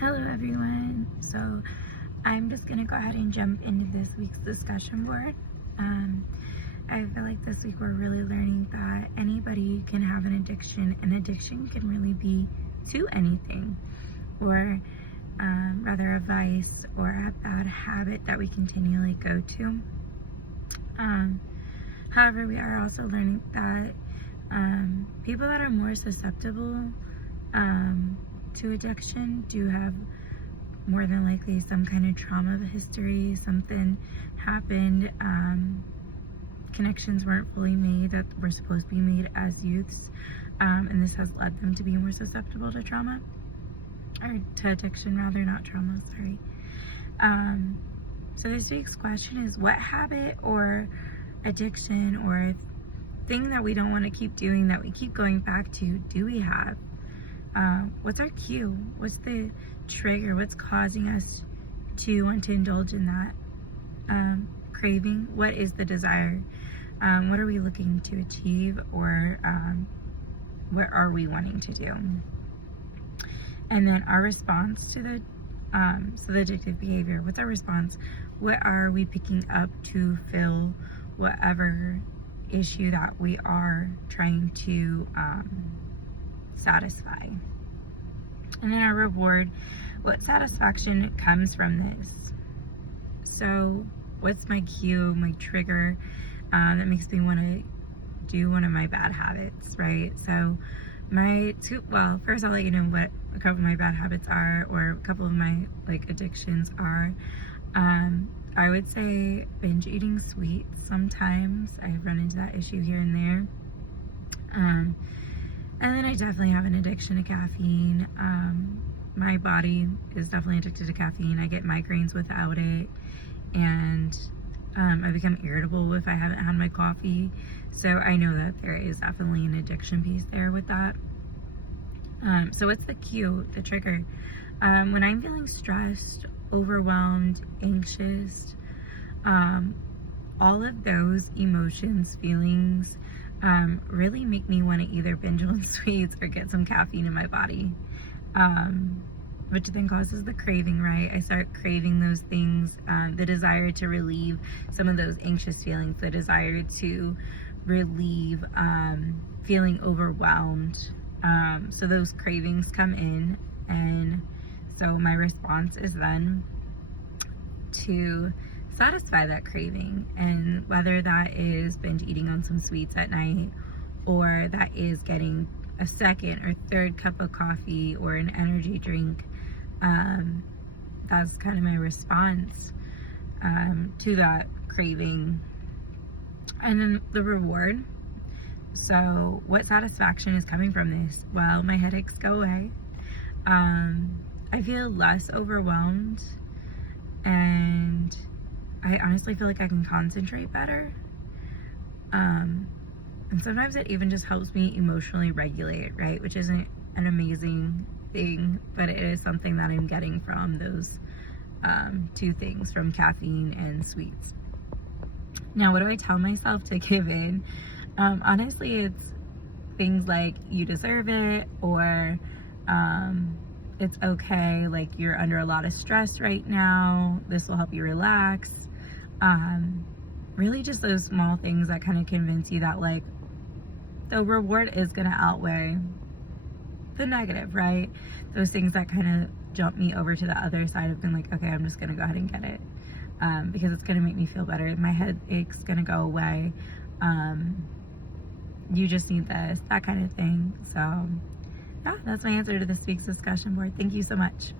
Hello everyone. So I'm just gonna go ahead and jump into this week's discussion board. Um, I feel like this week we're really learning that anybody can have an addiction, and addiction can really be to anything, or rather a vice or a bad habit that we continually go to. Um, However, we are also learning that people that are more susceptible to addiction do have more than likely some kind of trauma history. Something happened, connections weren't fully made that were supposed to be made as youths, and this has led them to be more susceptible to trauma, or to addiction rather, not trauma, sorry. So this week's question is, what habit or addiction or thing that we don't want to keep doing, that we keep going back to, do we have? What's our cue? What's the trigger? What's causing us to want to indulge in that craving? What is the desire? What are we looking to achieve, or what are we wanting to do? And then our response to the addictive behavior. What's our response? What are we picking up to fill whatever issue that we are trying to satisfy? And then our reward, what satisfaction comes from this? So what's my cue, my trigger that makes me want to do one of my bad habits, right? So first I'll let you know what a couple of my bad habits are, or a couple of my addictions are. I would say binge eating sweets. Sometimes I run into that issue here and there. And then I definitely have an addiction to caffeine. My body is definitely addicted to caffeine. I get migraines without it, and I become irritable if I haven't had my coffee. So I know that there is definitely an addiction piece there with that. So what's the cue, the trigger? When I'm feeling stressed, overwhelmed, anxious, all of those emotions, feelings, really make me want to either binge on sweets or get some caffeine in my body, which then causes the craving, right? I start craving those things, the desire to relieve some of those anxious feelings, the desire to relieve feeling overwhelmed. So those cravings come in, and so my response is then to satisfy that craving, and whether that is binge eating on some sweets at night, or that is getting a second or third cup of coffee or an energy drink, that's kind of my response to that craving. And then the reward. So what satisfaction is coming from this? Well, my headaches go away. I feel less overwhelmed, and I honestly feel like I can concentrate better. And sometimes it even just helps me emotionally regulate, right? Which isn't an amazing thing, but it is something that I'm getting from those two things, from caffeine and sweets. Now, what do I tell myself to give in? Honestly, it's things like, you deserve it, or it's okay, like, you're under a lot of stress right now, this will help you relax. Really just those small things that kind of convince you that, like, the reward is going to outweigh the negative, right? Those things that kind of jump me over to the other side of being like, okay, I'm just going to go ahead and get it, because it's going to make me feel better. My headache's going to go away. You just need this, that kind of thing. So yeah, that's my answer to this week's discussion board. Thank you so much.